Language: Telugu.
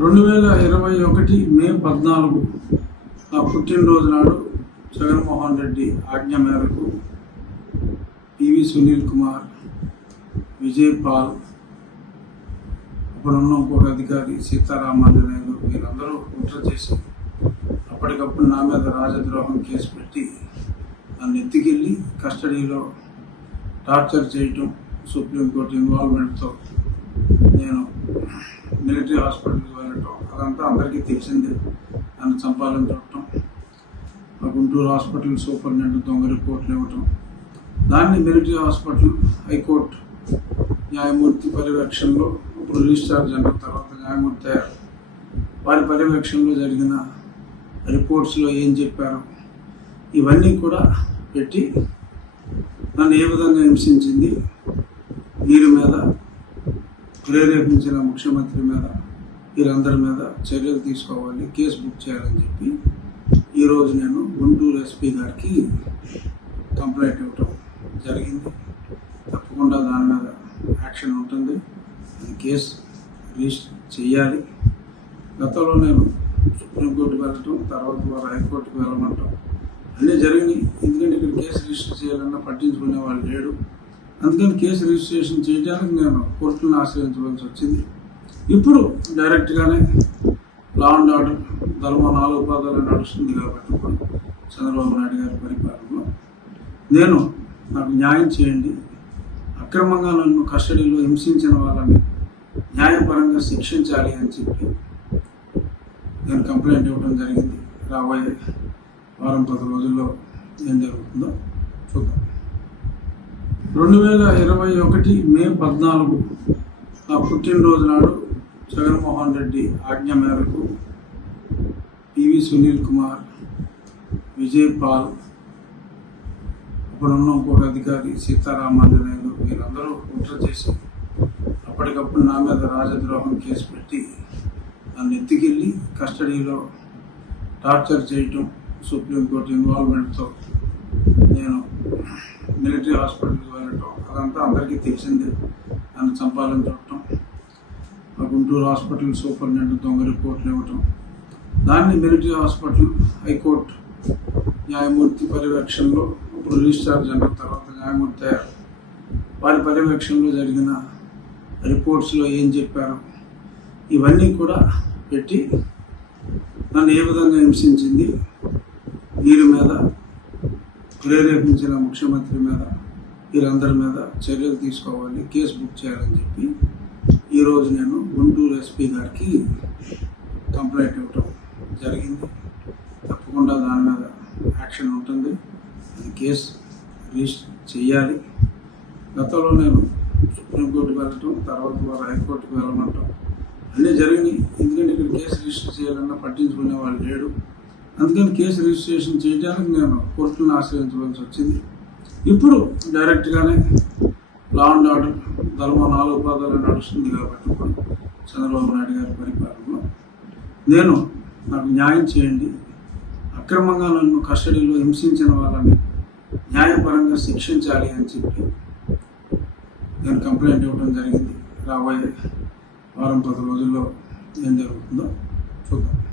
రెండు వేల ఇరవై ఒకటి మే పద్నాలుగు నా పుట్టినరోజు నాడు జగన్మోహన్ రెడ్డి ఆజ్ఞ మేరకు పివి సునీల్ కుమార్ విజయ్ పాల్ అప్పుడున్న ఇంకొక అధికారి సీతారామాంజనేయులు వీరందరూ కుట్ర చేసి అప్పటికప్పుడు నా మీద రాజద్రోహం కేసు పెట్టి నన్ను ఎత్తుకెళ్ళి కస్టడీలో టార్చర్ చేయటం సుప్రీంకోర్టు ఇన్వాల్వ్మెంట్తో నేను మిలిటరీ హాస్పిటల్ అదంతా అందరికీ తెలిసిందే నన్ను చంపాలని చూడటం ఆ గుంటూరు హాస్పిటల్ సూపరింటెండెంట్ దొంగ రిపోర్ట్లు ఇవ్వటం దాన్ని మిలిటరీ హాస్పిటల్ హైకోర్టు న్యాయమూర్తి పర్యవేక్షణలో ఇప్పుడు రిజిస్ట్రార్ జనరల్ తర్వాత న్యాయమూర్తి అయ్యారు వారి పర్యవేక్షణలో జరిగిన రిపోర్ట్స్లో ఏం చెప్పారు ఇవన్నీ కూడా పెట్టి నన్ను ఏ విధంగా హింసించింది వీరి మీద ప్రేరేపించిన ముఖ్యమంత్రి మీద వీరందరి మీద చర్యలు తీసుకోవాలి కేసు బుక్ చేయాలని చెప్పి ఈరోజు నేను గుంటూరు ఎస్పీ గారికి కంప్లైంట్ ఇవ్వటం జరిగింది తప్పకుండా దాని మీద యాక్షన్ ఉంటుంది అది కేసు రిజిస్టర్ చేయాలి గతంలో నేను సుప్రీంకోర్టు వెళ్ళటం తర్వాత వారు హైకోర్టుకు వెళ్ళమంటాం అన్నీ జరిగినాయి ఎందుకంటే ఇక్కడ కేసు రిజిస్టర్ చేయాలన్నా పట్టించుకునే వాళ్ళు లేడు అందుకని కేసు రిజిస్ట్రేషన్ చేయడానికి నేను కోర్టులను ఆశ్రయించవలసి వచ్చింది ఇప్పుడు డైరెక్ట్గానే లా అండ్ ఆర్డర్ ధర్మ నాలుగు పాదాలు నడుస్తుంది కాబట్టి చంద్రబాబు నాయుడు గారి పరిపాలనలో నేను నాకు న్యాయం చేయండి అక్రమంగా నన్ను కస్టడీలో హింసించిన వాళ్ళని న్యాయపరంగా శిక్షించాలి అని చెప్పి నేను కంప్లైంట్ ఇవ్వడం జరిగింది రాబోయే వారం పది రోజుల్లో ఏం జరుగుతుందో చూద్దాం రెండు వేల ఇరవై ఒకటి మే పద్నాలుగు నా పుట్టినరోజు నాడు జగన్మోహన్ రెడ్డి ఆజ్ఞ మేరకు పివి సునీల్ కుమార్ విజయ్ పాల్ ఇప్పుడున్న ఇంకొక అధికారి సీతారామాంజనేయులు వీరందరూ కుట్ర చేసి అప్పటికప్పుడు నా మీద రాజద్రోహం కేసు పెట్టి నన్ను ఎత్తుకెళ్ళి కస్టడీలో టార్చర్ చేయటం సుప్రీంకోర్టు ఇన్వాల్వ్మెంట్తో నేను మిలిటరీ హాస్పిటల్కి వెళ్ళటం అదంతా అందరికీ తెలిసిందే నన్ను చంపాలని చూడటం గుంటూరు హాస్పిటల్ సూపరింటెండెంట్ దొంగ రిపోర్ట్లు ఇవ్వటం దాన్ని మిలిటరీ హాస్పిటల్ హైకోర్టు న్యాయమూర్తి పర్యవేక్షణలో ఇప్పుడు రిజిస్టార్ జనరల్ తర్వాత న్యాయమూర్తి అయ్యారు వారి పర్యవేక్షణలో జరిగిన రిపోర్ట్స్లో ఏం చెప్పారు ఇవన్నీ కూడా పెట్టి నన్ను ఏ విధంగా హింసించింది వీరి మీద ప్రేరేపించిన ముఖ్యమంత్రి మీద వీరందరి మీద చర్యలు తీసుకోవాలి కేసు బుక్ చేయాలని చెప్పి ఈరోజు నేను గుంటూరు ఎస్పీ గారికి కంప్లైంట్ ఇవ్వటం జరిగింది తప్పకుండా దాని మీద యాక్షన్ ఉంటుంది అది కేసు రిజిస్టర్ చేయాలి గతంలో నేను సుప్రీంకోర్టుకు వెళ్ళటం తర్వాత వారు హైకోర్టుకు వెళ్ళమంటాం అన్నీ జరిగినాయి ఎందుకంటే ఇక్కడ కేసు రిజిస్టర్ చేయాలన్నా పట్టించుకునే వాళ్ళు లేడు అందుకని కేసు రిజిస్ట్రేషన్ చేయడానికి నేను కోర్టును ఆశ్రయించవలసి వచ్చింది ఇప్పుడు డైరెక్ట్గానే లా అండ్ ఆర్డర్ ధర్మం నాలుగు పాదాలు నడుస్తుంది కాబట్టి చంద్రబాబు నాయుడు గారి పరిపాలనలో నేను నాకు న్యాయం చేయండి అక్రమంగా నన్ను కస్టడీలో హింసించిన వాళ్ళని న్యాయపరంగా శిక్షించాలి అని చెప్పి నేను కంప్లైంట్ ఇవ్వడం జరిగింది రాబోయే వారం పది రోజుల్లో ఏం జరుగుతుందో చూద్దాం